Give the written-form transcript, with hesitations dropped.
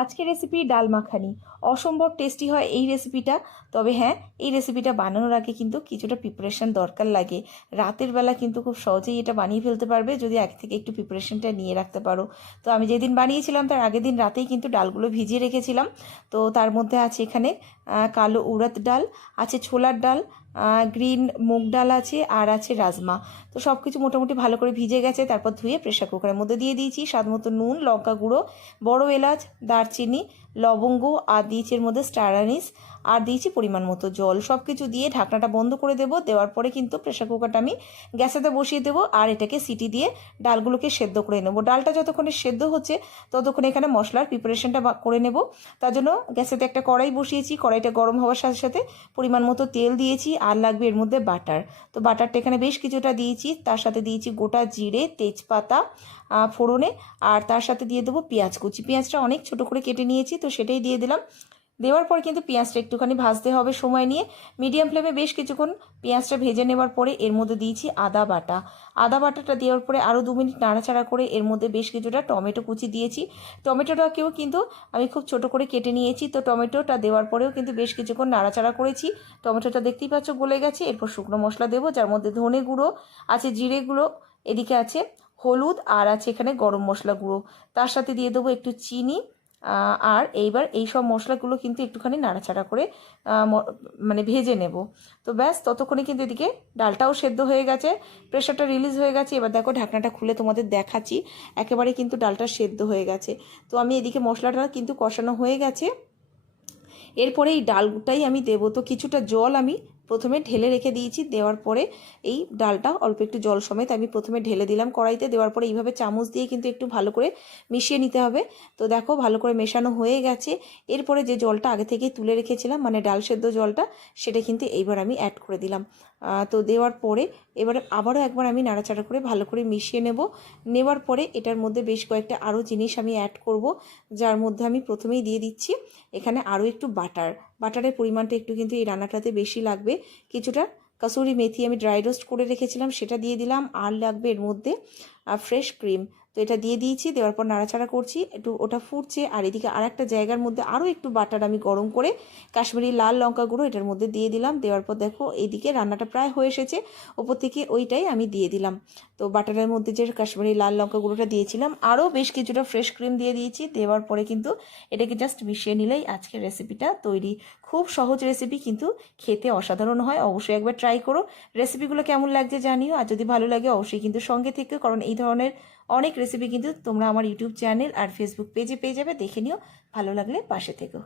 আজকের রেসিপি ডাল মাখানি। অসম্ভব টেস্টি হয় এই রেসিপিটা। তবে হ্যাঁ, এই রেসিপিটা বানানোর আগে কিন্তু কিছুটা প্রিপারেশন দরকার লাগে। রাতের বেলা কিন্তু খুব সহজেই এটা বানিয়ে ফেলতে পারবে যদি আগে থেকে একটু প্রিপারেশনটা নিয়ে রাখতে পারো। তো আমি যেদিন বানিয়েছিলাম তার আগের দিন রাতেই কিন্তু ডালগুলো ভিজিয়ে রেখেছিলাম। তো তার মধ্যে আছে এখানে কালো উড়দ ডাল, আছে ছোলার ডাল, গ্রিন মুগ ডাল আছে, আর আছে রাজমা। তো সব কিছু মোটামুটি ভালো করে ভিজে গেছে। তারপর ধুয়ে প্রেশার কুকারের মধ্যে দিয়ে দিয়েছি স্বাদ মতো নুন, লঙ্কা গুঁড়ো, বড় এলাচ, দারচিনি, লবঙ্গ, আর দিয়েছি এর মধ্যে স্টার আনিস, আর দিয়েছি পরিমাণ মতো জল। সব কিছু দিয়ে ঢাকনাটা বন্ধ করে দেবো। দেওয়ার পরে কিন্তু প্রেশার কুকারটা আমি গ্যাসেতে বসিয়ে দেবো, আর এটাকে সিটি দিয়ে ডালগুলোকে সেদ্ধ করে নেবো। ডালটা যতক্ষণে সেদ্ধ হচ্ছে ততক্ষণে এখানে মশলার প্রিপারেশনটা করে নেব। তার জন্য গ্যাসেতে একটা কড়াই বসিয়েছি। কড়াইটা গরম হওয়ার সাথে সাথে পরিমাণ মতো তেল দিয়েছি, আর লাগবে এর মধ্যে বাটার। তো বাটারটা এখানে বেশ কিছুটা দিয়েছি। তার সাথে দিয়েছি গোটা জিরে, তেজপাতা ফোড়নে, আর তার সাথে দিয়ে দেবো পেঁয়াজ কুচি। পেঁয়াজটা অনেক ছোট করে কেটে নিয়েছি, তো সেটাই দিয়ে দিলাম। দেওয়ার পর কিন্তু পেঁয়াজটা একটুখানি ভাজতে হবে সময় নিয়ে। মিডিয়াম ফ্লেমে বেশ কিছুক্ষণ পেঁয়াজটা ভেজে নেওয়ার পরে এর মধ্যে দিয়েছি আদা বাটা। আদা বাটাটা দেওয়ার পরে আরও 2 মিনিট নাড়াচাড়া করে এর মধ্যে বেশ কিছুটা টমেটো কুচি দিয়েছি। টমেটোটাকেও কিন্তু আমি খুব ছোট করে কেটে নিয়েছি। তো টমেটোটা দেওয়ার পরেও কিন্তু বেশ কিছুক্ষণ নাড়াচাড়া করেছি। টমেটোটা দেখতেই পাচ্ছ গলে গেছে। এরপর শুকনো মশলা দেবো, যার মধ্যে ধনে গুঁড়ো আছে, জিরে গুঁড়ো, এদিকে আছে হলুদ, আর আছে এখানে গরম মশলা গুঁড়ো। তার সাথে দিয়ে দেবো একটু চিনি। আর এইবার এই সব মশলাগুলো কিন্তু একটুখানি নাড়াচাড়া করে মানে ভেজে নেব। তো ব্যাস, ততক্ষণে কিন্তু এদিকে ডালটাও সেদ্ধ হয়ে গেছে, প্রেশারটা রিলিজ হয়ে গেছে। এবার দেখো ঢাকনাটা খুলে তোমাদের দেখাচ্ছি, একেবারে কিন্তু ডালটা সেদ্ধ হয়ে গেছে। তো আমি এদিকে মশলাটা কিন্তু কষানো হয়ে গেছে। এরপরে এই ডালটাই আমি দেবো। তো কিছুটা জল আমি প্রথমে ঢেলে রেখে দিয়েছি। দেওয়ার পরে এই ডালটা অল্প একটু জল সমেত আমি প্রথমে ঢেলে দিলাম কড়াইতে। দেওয়ার পরে এইভাবে চামচ দিয়ে কিন্তু একটু ভালো করে মিশিয়ে নিতে হবে। তো দেখো ভালো করে মেশানো হয়ে গেছে। এরপরে যে জলটা আগে থেকেই তুলে রেখেছিলাম, মানে ডাল সেদ্ধ জলটা, সেটা কিন্তু এইবার আমি অ্যাড করে দিলাম। তো দেওয়ার পরে এবারে আবারও একবার আমি নাড়াচাড়া করে ভালো করে মিশিয়ে নেওয়ার পরে এটার মধ্যে বেশ কয়েকটা আরও জিনিস আমি অ্যাড করব, যার মধ্যে আমি প্রথমেই দিয়ে দিচ্ছি এখানে আরও একটু বাটারের পরিমাণটা একটু কিন্তু এই রান্নাটাতে বেশি লাগবে। কিছুটা কাসুরি মেথি আমি ড্রাই রোস্ট করে রেখেছিলাম, সেটা দিয়ে দিলাম। আর লাগবে এর মধ্যে ফ্রেশ ক্রিম। তো এটা দিয়ে দিয়েছি। দেওয়ার পর নাড়াচাড়া করছি, একটু ওটা ফুটছে। আর এদিকে আর একটা জায়গার মধ্যে আরও একটু বাটার আমি গরম করে কাশ্মীরি লাল লঙ্কা গুঁড়ো এটার মধ্যে দিয়ে দিলাম। দেওয়ার পর দেখো এইদিকে রান্নাটা প্রায় হয়ে এসেছে, ওপর থেকে ওইটাই আমি দিয়ে দিলাম। তো বাটারের মধ্যে যে কাশ্মীরি লাল লঙ্কা গুঁড়োটা দিয়েছিলাম, আরও বেশ কিছুটা ফ্রেশ ক্রিম দিয়ে দিয়েছি। দেওয়ার পরে কিন্তু এটাকে জাস্ট মিশিয়ে নিলেই আজকের রেসিপিটা তৈরি। খুব সহজ রেসিপি, কিন্তু খেতে অসাধারণ হয়। অবশ্যই একবার ট্রাই করো। রেসিপিগুলো কেমন লাগছে জানিও, আর যদি ভালো লাগে অবশ্যই কিন্তু সঙ্গে থেকে, কারণ এই ধরনের অনেক রেসিপি কিন্তু তোমরা আমার ইউটিউব চ্যানেল আর ফেসবুক পেজে পেয়ে যাবে। দেখে নিও, ভালো লাগলে পাশে থেকো।